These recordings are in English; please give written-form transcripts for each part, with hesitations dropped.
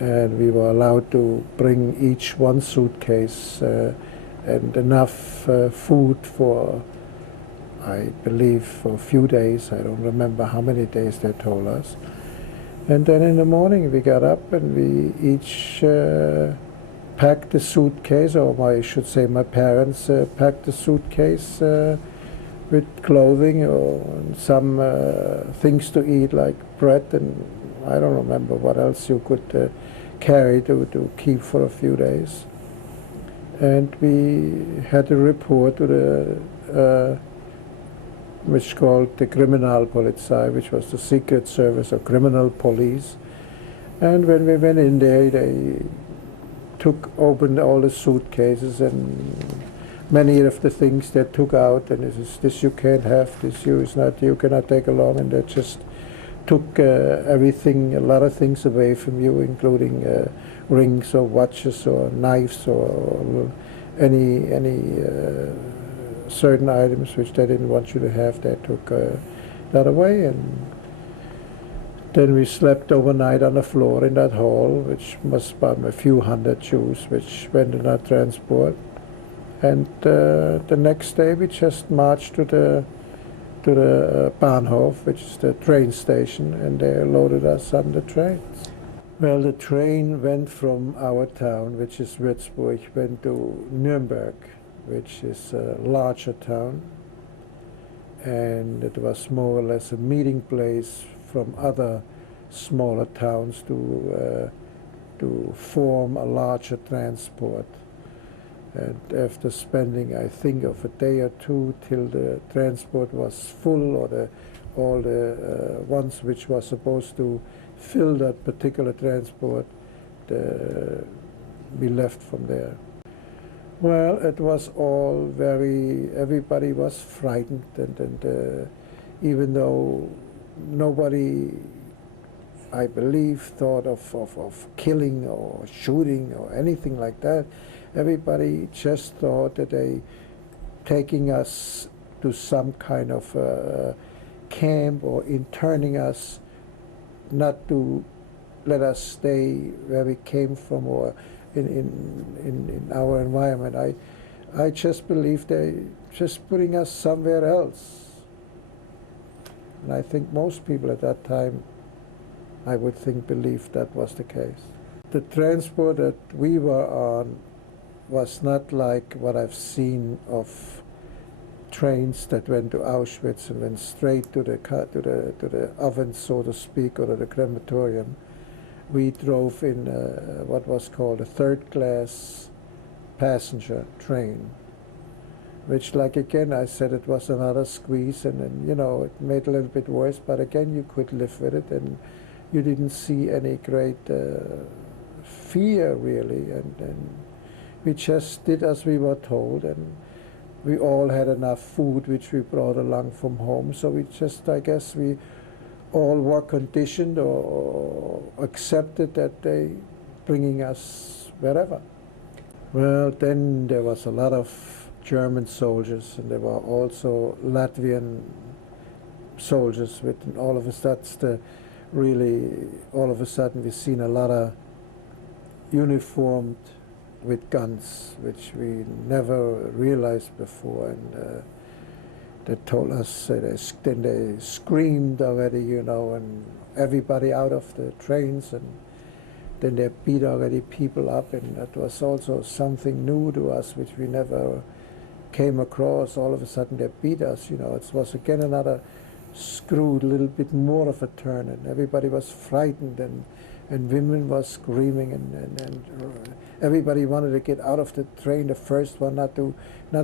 and we were allowed to bring each one suitcase and enough food for, I believe, for a few days. I don't remember how many days they told us. And then in the morning we got up and we each packed the suitcase, or I should say my parents packed the suitcase with clothing or some things to eat like bread, and I don't remember what else you could carry to keep for a few days. And we had a report to the which called the Kriminalpolizei, which was the secret service or criminal police. And when we went in there, they opened all the suitcases, and many of the things they took out, and this you can't have, this you cannot take along, and they just took everything, a lot of things away from you, including rings or watches or knives or any certain items which they didn't want you to have. They took that away, and then we slept overnight on the floor in that hall, which must be a few hundred Jews which went in that transport. And the next day we just marched to the Bahnhof, which is the train station, and they loaded us on the trains. Well, the train went from our town, which is Würzburg, went to Nuremberg, which is a larger town, and it was more or less a meeting place from other smaller towns to form a larger transport. And after spending, I think, of a day or two till the transport was full, or all the ones which were supposed to fill that particular transport, we left from there. Well, it was all everybody was frightened, and even though nobody, I believe, thought of killing or shooting or anything like that, everybody just thought that they taking us to some kind of camp or interning us, not to let us stay where we came from or in our environment. I just believe they just putting us somewhere else. And I think most people at that time, I would think, believed that was the case. The transport that we were on was not like what I've seen of trains that went to Auschwitz and went straight to the oven, so to speak, or to the crematorium. We drove in what was called a third-class passenger train, which, like again, I said, it was another squeeze, and then, you know, it made it a little bit worse, but again, you could live with it, and you didn't see any great fear, really, and we just did as we were told, and we all had enough food which we brought along from home, so we just, I guess, we all were conditioned or accepted that they bringing us wherever. Well, then there was a lot of German soldiers, and there were also Latvian soldiers. With all of us, that's the really, all of a sudden we've seen a lot of uniformed with guns, which we never realized before, and they told us, then they screamed already, you know, and everybody out of the trains, and then they beat already people up, and that was also something new to us, which we never came across. All of a sudden they beat us, you know. It was again another screwed, a little bit more of a turn, and everybody was frightened, and women was screaming, and everybody wanted to get out of the train, the first one, not to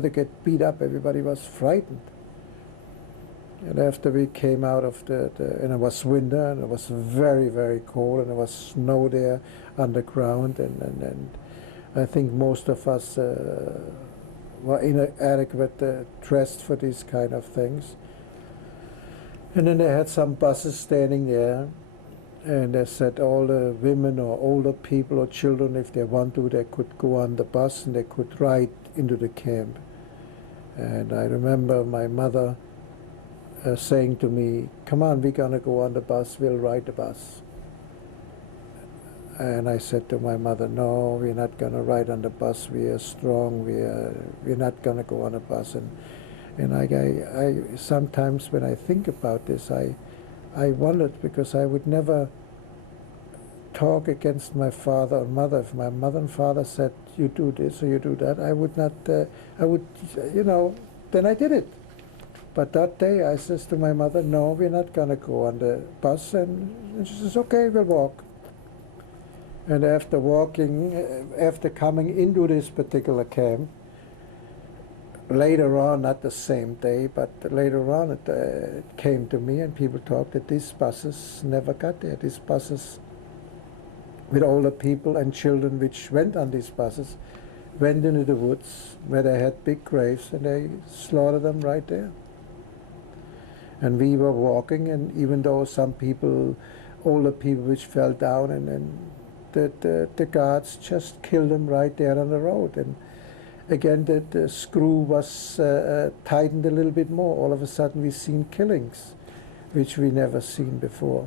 get beat up. Everybody was frightened. And after we came out of and it was winter, and it was very, very cold, and there was snow there underground, and I think most of us were inadequate dressed for these kind of things. And then they had some buses standing there, and they said all the women or older people or children, if they want to, they could go on the bus and they could ride into the camp. And I remember my mother saying to me, "Come on, we're gonna go on the bus, we'll ride the bus." And I said to my mother, no, we're not going to ride on the bus. We are strong. We're not going to go on a bus. And I sometimes when I think about this, I wondered, because I would never talk against my father or mother. If my mother and father said, you do this or you do that, I would not, I would, then I did it. But that day I says to my mother, no, we're not going to go on the bus. And she says, okay, we'll walk. And after walking, after coming into this particular camp, later on, not the same day, but later on it came to me and people talked that these buses never got there. These buses with older people and children which went on these buses went into the woods where they had big graves and they slaughtered them right there. And we were walking, and even though some people, older people which fell down, and the guards just killed them right there on the road. And again, the screw was tightened a little bit more. All of a sudden we seen killings, which we never seen before.